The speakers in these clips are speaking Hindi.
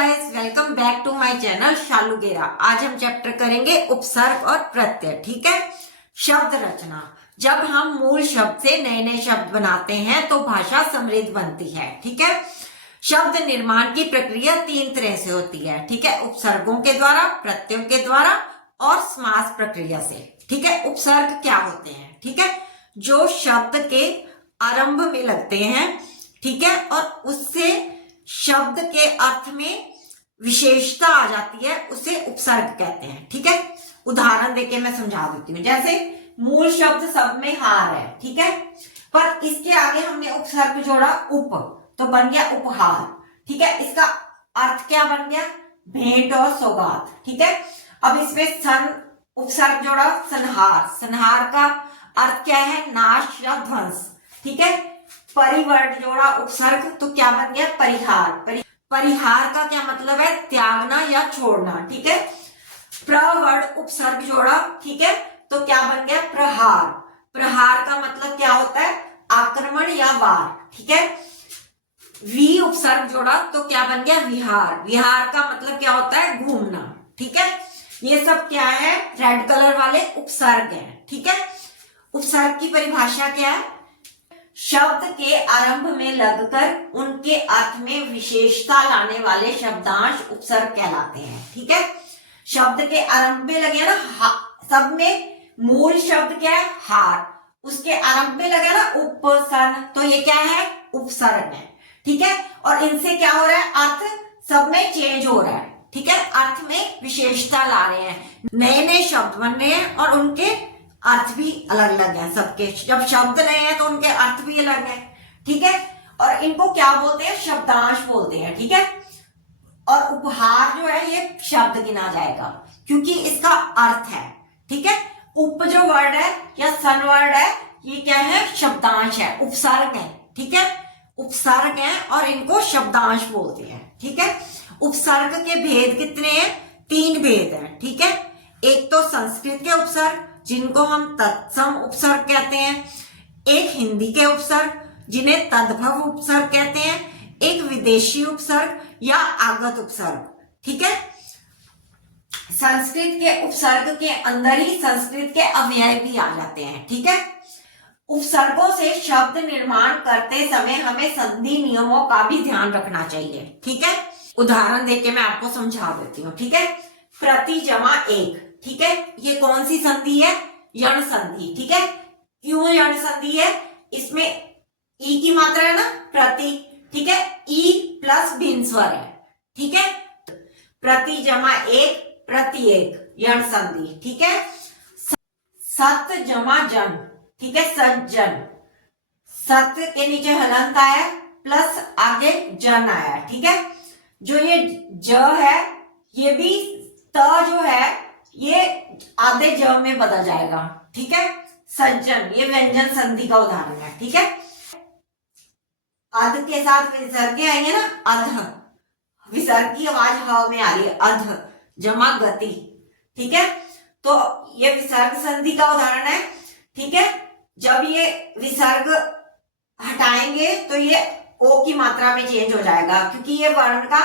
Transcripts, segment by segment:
Guys, welcome back to my channel Shalu Gera. आज हम चैप्टर करेंगे उपसर्ग और प्रत्यय। ठीक है। शब्द रचना। जब हम मूल शब्द से नए नए शब्द बनाते हैं तो भाषा समृद्ध बनती है। ठीक है। शब्द निर्माण की प्रक्रिया तीन तरह से होती है। ठीक है। उपसर्गों के द्वारा, प्रत्ययों के द्वारा और समास प्रक्रिया से। ठीक है। उपसर्ग क्या होते हैं? ठीक है। जो शब्द के आरंभ में लगते हैं। ठीक है। और उससे शब्द के अर्थ में विशेषता आ जाती है, उसे उपसर्ग कहते हैं। ठीक है। उदाहरण देके मैं समझा देती हूँ। जैसे मूल शब्द सब में हार है। ठीक है। पर इसके आगे हमने उपसर्ग जोड़ा उप, तो बन गया उपहार। ठीक है। इसका अर्थ क्या बन गया? भेंट और सौगात। ठीक है। अब इसमें सन उपसर्ग जोड़ा संहार। संहार का अर्थ क्या है? नाश या ध्वंस। ठीक है। परिवर्त जोड़ा उपसर्ग, तो क्या बन गया? परिहार। परिहार का क्या मतलब है? त्यागना या छोड़ना। ठीक है। प्रवर्त उपसर्ग जोड़ा। ठीक है। तो क्या बन गया? प्रहार। प्रहार का मतलब क्या होता है? आक्रमण या वार। ठीक है। वी उपसर्ग जोड़ा तो क्या बन गया? विहार। विहार का मतलब क्या होता है? घूमना। ठीक है। ये सब क्या है? रेड कलर वाले उपसर्ग हैं। ठीक है। उपसर्ग की परिभाषा क्या है? शब्द के आरंभ में लगकर उनके अर्थ में विशेषता लाने वाले शब्दांश उपसर्ग कहलाते हैं। ठीक है। शब्द के आरंभ में लगे ना, सब में मूल शब्द क्या है? हार। उसके आरंभ में लगे ना उपसन, तो ये क्या है? उपसर्ग है। ठीक है। और इनसे क्या हो रहा है? अर्थ सब में चेंज हो रहा है। ठीक है। अर्थ में विशेषता ला रहे हैं, नए नए शब्द बन रहे हैं और उनके अर्थ भी अलग अलग है सबके। जब शब्द नए हैं तो उनके अर्थ भी अलग है। ठीक है। और इनको क्या बोलते हैं? शब्दांश बोलते हैं। ठीक है। और उपहार जो है ये शब्द गिना जाएगा क्योंकि इसका अर्थ है। ठीक है। उप जो वर्ड है या सन वर्ड है, ये क्या है? शब्दांश है, उपसर्ग है। ठीक है। उपसर्ग है और इनको शब्दांश बोलते हैं। ठीक है। उपसर्ग के भेद कितने हैं? तीन भेद हैं। ठीक है। एक तो संस्कृत के उपसर्ग जिनको हम तत्सम उपसर्ग कहते हैं, एक हिंदी के उपसर्ग जिन्हें तद्भव उपसर्ग कहते हैं, एक विदेशी उपसर्ग या आगत उपसर्ग। ठीक है। संस्कृत के उपसर्ग के अंदर ही संस्कृत के अव्यय भी आ जाते हैं। ठीक है। उपसर्गों से शब्द निर्माण करते समय हमें संधि नियमों का भी ध्यान रखना चाहिए। ठीक है। उदाहरण देके मैं आपको समझा देती हूँ। ठीक है। प्रति जमा एक। ठीक है। ये कौन सी संधि है? यण संधि। ठीक है। क्यों यण संधि है? इसमें ई की मात्रा है ना, प्रति। ठीक है। ई प्लस भिन्न स्वर है। ठीक है। प्रति जमा एक, प्रति एक, यण संधि। ठीक है। सत जमा जन। ठीक है। सज्जन। सत के नीचे हलंत आया प्लस आगे जन आया। ठीक है। जो ये ज है ये भी त जो है ये आधे ज में बदल जाएगा। ठीक है। सज्जन ये व्यंजन संधि का उदाहरण है। ठीक है। अध के साथ विसर्ग आएंगे ना, अध। विसर्ग की आवाज ह में आ रही है, अध जमा गति। ठीक है। तो ये विसर्ग संधि का उदाहरण है। ठीक है। जब ये विसर्ग हटाएंगे तो ये ओ की मात्रा में चेंज हो जाएगा क्योंकि ये वर्ण का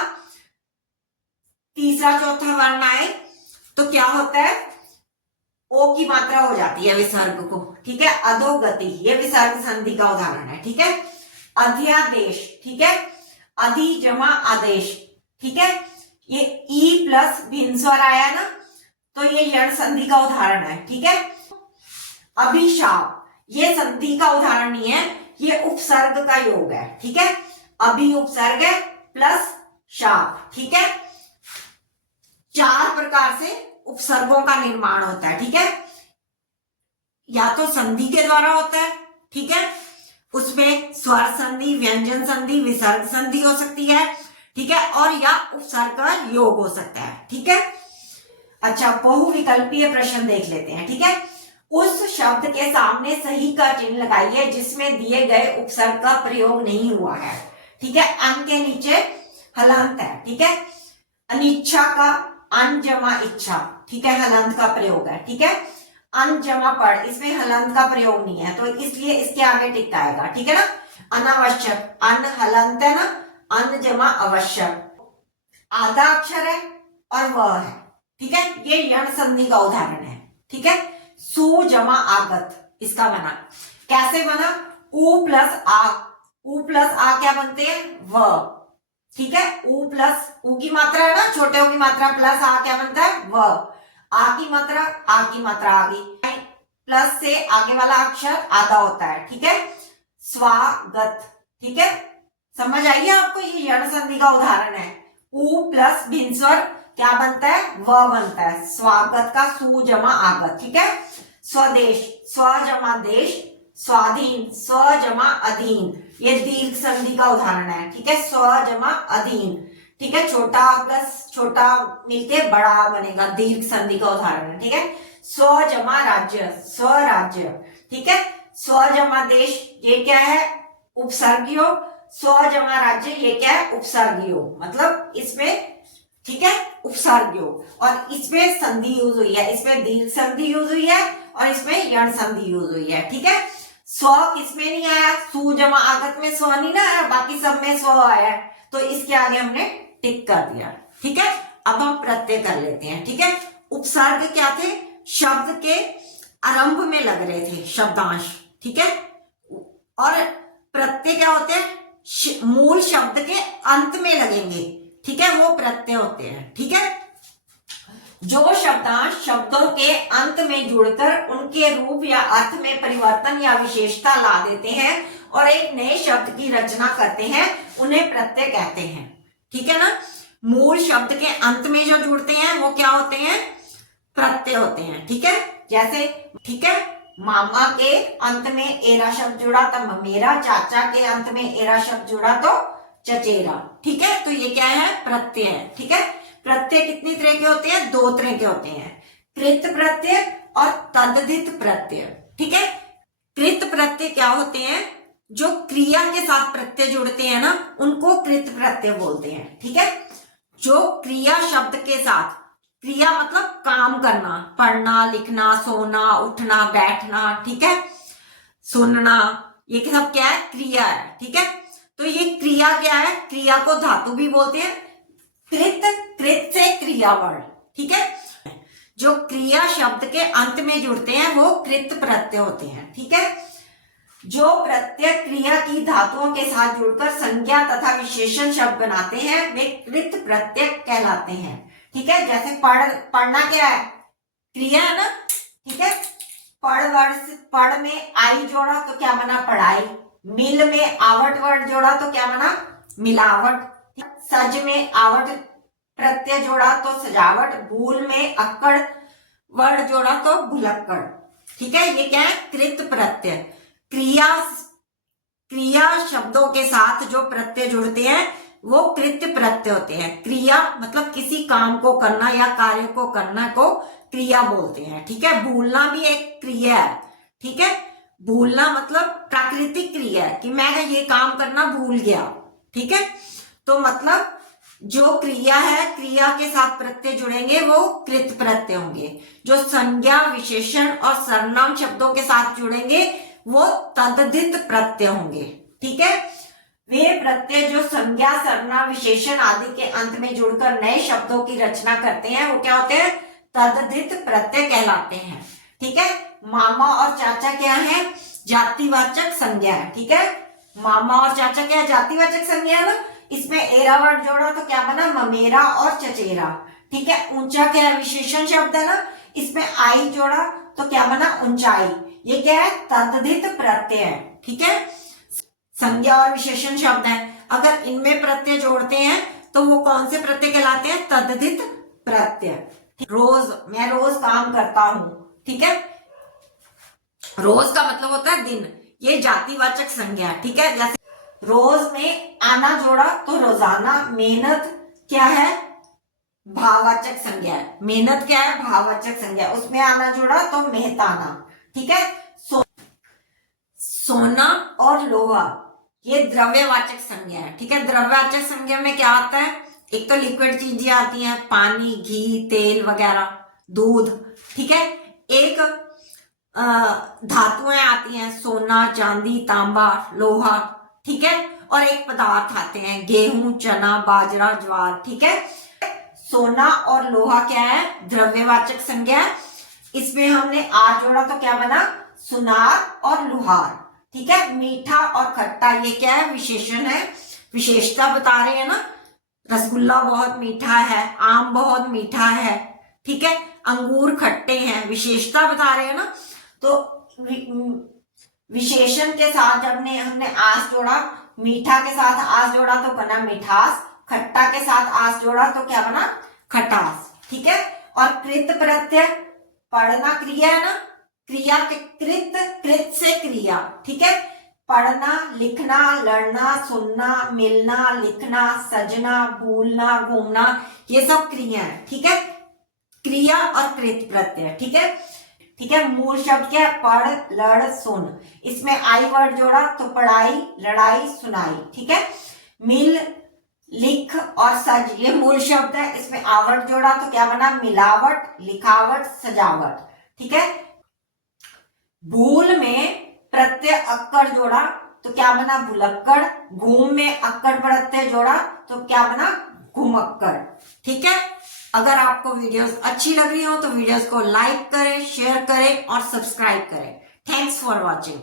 तीसरा चौथा वर्ण आए तो क्या होता है? ओ की मात्रा हो जाती है विसर्ग को। ठीक है। अधोगति ये विसर्ग संधि का उदाहरण है। ठीक है। अध्यादेश। ठीक है। अधि जमा आदेश। ठीक है। ये ई प्लस भिन्न स्वर आया ना, तो ये यण संधि का उदाहरण है। ठीक है। अभिशाप ये संधि का उदाहरण नहीं है, ये उपसर्ग का योग है। ठीक है। अभि उपसर्ग है प्लस शाप। ठीक है। चार प्रकार से उपसर्गों का निर्माण होता है। ठीक है। या तो संधि के द्वारा होता है। ठीक है। उसमें स्वर संधि, व्यंजन संधि, विसर्ग संधि हो सकती है। ठीक है। और या उपसर्ग का योग हो सकता है। ठीक है। अच्छा, बहुविकल्पीय प्रश्न देख लेते हैं। ठीक है। उस शब्द के सामने सही का चिन्ह लगाइए जिसमें दिए गए उपसर्ग का प्रयोग नहीं हुआ है। ठीक है। अन के नीचे हलंत है। ठीक है। अनिच्छा का अन जमा इच्छा। ठीक है। हलंत का प्रयोग है। ठीक है। अन जमा पढ़, इसमें हलंत का प्रयोग नहीं है तो इसलिए इसके आगे टिक आएगा। ठीक है ना। अनावश्यक, अन हलंत है ना, अन जमा आवश्यक। आधा अक्षर है और व है, ठीक है। ये यण संधि का उदाहरण है, ठीक है। सु जमा आगत इसका बना, कैसे बना? उ प्लस आ, उ प्लस आ क्या बनते हैं? व, ठीक है। उ प्लस उ की मात्रा है ना, छोटे उ की मात्रा प्लस आ क्या बनता है? व। आ की मात्रा आ गई, प्लस से आगे वाला अक्षर आधा होता है, ठीक है। स्वागत, ठीक है। समझ आइए आपको, ये यण संधि का उदाहरण है। उ प्लस भिन्स्वर क्या बनता है? व बनता है। स्वागत का सु जमा आगत, ठीक है। स्वदेश, स्व जमा देश, स्वाधीन, स्व जमा अधीन, ये दीर्घ संधि का उदाहरण है, ठीक है। स्व जमा अधीन, ठीक है। छोटा प्लस छोटा मिलके बड़ा बनेगा, दीर्घ संधि का उदाहरण है, ठीक है। स्व जमा राज्य, स्वराज्य, ठीक है। स्व जमा देश, ये क्या है? उपसर्ग योग। स्व जमा राज्य, ये क्या है? उपसर्ग योग, मतलब इसमें, ठीक है, उपसर्ग योग। और इसमें संधि यूज हुई है, इसमें दीर्घ संधि यूज हुई है और इसमें यण संधि यूज हुई है, ठीक है। स्व किसमें नहीं आया? सु जमा आगत में स्व नहीं ना आया, बाकी सब में स्व आया, तो इसके आगे हमने टिक कर दिया, ठीक है। अब हम प्रत्यय कर लेते हैं, ठीक है। उपसर्ग क्या थे? शब्द के आरंभ में लग रहे थे शब्दांश, ठीक है। और प्रत्यय क्या होते हैं? मूल शब्द के अंत में लगेंगे, ठीक है, वो प्रत्यय होते हैं, ठीक है। जो शब्दांश शब्दों के अंत में जुड़कर उनके रूप या अर्थ में परिवर्तन या विशेषता ला देते हैं और एक नए शब्द की रचना करते हैं, उन्हें प्रत्यय कहते हैं, ठीक है ना। मूल शब्द के अंत में जो जुड़ते हैं वो क्या होते हैं? प्रत्यय होते हैं, ठीक है। जैसे, ठीक है, मामा के अंत में एरा शब्द जुड़ा तो ममेरा, चाचा के अंत में एरा शब्द जुड़ा तो चचेरा, ठीक है। तो ये क्या है? प्रत्यय है, ठीक है। प्रत्यय कितनी तरह के होते हैं? दो तरह के होते हैं, कृत प्रत्यय और तद्धित प्रत्यय, ठीक है। कृत प्रत्यय क्या होते हैं? जो क्रिया के साथ प्रत्यय जुड़ते हैं ना, उनको कृत प्रत्यय बोलते हैं, ठीक है। जो क्रिया शब्द के साथ, क्रिया मतलब काम करना, पढ़ना, लिखना, सोना, उठना, बैठना, ठीक है, सुनना, ये सब क्या है? क्रिया है, ठीक है। तो ये क्रिया क्या है? क्रिया को धातु भी बोलते हैं। कृत, कृत से क्रिया वर्ण, ठीक है। जो क्रिया शब्द के अंत में जुड़ते हैं वो कृत प्रत्यय होते हैं, ठीक है। जो प्रत्यय क्रिया की धातुओं के साथ जुड़कर संज्ञा तथा विशेषण शब्द बनाते हैं वे कृत प्रत्यय कहलाते हैं, ठीक है। जैसे पढ़ना क्या है? क्रिया है ना, ठीक है। पढ़ वर्ड, पढ़ में आई जोड़ा तो क्या बना? पढ़ाई। मिल में आवट वर्ड जोड़ा तो क्या बना? मिलावट। सज में आवट प्रत्यय जोड़ा तो सजावट। भूल में अक्कड़ वर्ड जोड़ा तो भुलक्कड़, ठीक है। ये क्या है? कृत प्रत्यय। क्रिया शब्दों के साथ जो प्रत्यय जुड़ते हैं वो कृत्य प्रत्यय होते हैं। क्रिया मतलब किसी काम को करना या कार्य को करना को क्रिया बोलते हैं, ठीक है। भूलना भी एक क्रिया है, ठीक है। भूलना मतलब प्राकृतिक क्रिया है कि मैं ये काम करना भूल गया, ठीक है। तो मतलब जो क्रिया है, क्रिया के साथ प्रत्यय जुड़ेंगे वो कृत प्रत्यय होंगे। जो संज्ञा, विशेषण और सर्वनाम शब्दों के साथ जुड़ेंगे वो तद्धित प्रत्यय होंगे, ठीक है। वे प्रत्यय जो संज्ञा, सर्वनाम, विशेषण आदि के अंत में जुड़कर नए शब्दों की रचना करते हैं वो क्या होते हैं? तद्धित प्रत्यय कहलाते हैं, ठीक है। मामा और चाचा क्या है? जातिवाचक संज्ञा है, ठीक है। मामा और चाचा क्या है? जातिवाचक संज्ञा है ना। इसमें एरा वर्ड जोड़ा तो क्या बना? ममेरा और चचेरा, ठीक है। ऊंचा क्या है? विशेषण शब्द है ना। इसमें आई जोड़ा तो क्या बना? ऊंचाई। ये क्या है? तद्धित प्रत्यय है, ठीक है। संज्ञा और विशेषण शब्द है, अगर इनमें प्रत्यय जोड़ते हैं तो वो कौन से प्रत्यय कहलाते हैं? तद्धित प्रत्यय। रोज, मैं रोज काम करता हूं, ठीक है। रोज का मतलब होता है दिन, ये जातिवाचक संज्ञा, ठीक है। जैसे रोज में आना जोड़ा तो रोजाना। मेहनत क्या है? भाववाचक संज्ञा है। मेहनत क्या है? भाववाचक संज्ञा। उसमें आना जोड़ा तो मेहताना, ठीक है। सोना और लोहा ये द्रव्यवाचक संज्ञा है, ठीक है। द्रव्यवाचक संज्ञा में क्या आता है? एक तो लिक्विड चीजें आती हैं, पानी, घी, तेल वगैरह, दूध, ठीक है। एक धातुएं आती हैं, सोना, चांदी, तांबा, लोहा, ठीक है। और एक पदार्थ आते हैं, गेहूं, चना, बाजरा, ज्वार। ठीक है, सोना और लोहा क्या है, द्रव्यवाचक संज्ञा है। इसमें हमने आर जोड़ा तो क्या बना, सुनार और लुहार। ठीक है, मीठा और खट्टा ये क्या है, विशेषण है, विशेषता बता रहे हैं ना। रसगुल्ला बहुत मीठा है, आम बहुत मीठा है। ठीक है, अंगूर खट्टे हैं, विशेषता बता रहे हैं ना। तो विशेषण के साथ जब हमने आस जोड़ा, मीठा के साथ आस जोड़ा तो बना मिठास, खट्टा के साथ आस जोड़ा तो क्या बना, खटास। ठीक है, और कृत प्रत्यय, पढ़ना क्रिया है ना, क्रिया के कृत से क्रिया। ठीक है, पढ़ना, लिखना, लड़ना, सुनना, मिलना, लिखना, सजना, भूलना, घूमना, ये सब क्रिया है। ठीक है, क्रिया और कृत प्रत्यय। ठीक है, ठीक है, मूल शब्द क्या है, पढ़, लड़, सुन। इसमें आई वर्ड जोड़ा तो पढ़ाई, लड़ाई, सुनाई। ठीक है, मिल, लिख और सज ये मूल शब्द है। इसमें आवट जोड़ा तो क्या बना, मिलावट, लिखावट, सजावट। ठीक है, भूल में प्रत्यय अक्कड़ जोड़ा तो क्या बना, भुलक्कड़। घूम में अक्कड़ प्रत्यय जोड़ा तो क्या बना, घुमक्कड़। ठीक है, अगर आपको वीडियोस अच्छी लग रही हो तो वीडियोस को लाइक करें, शेयर करें और सब्सक्राइब करें। Thanks for watching.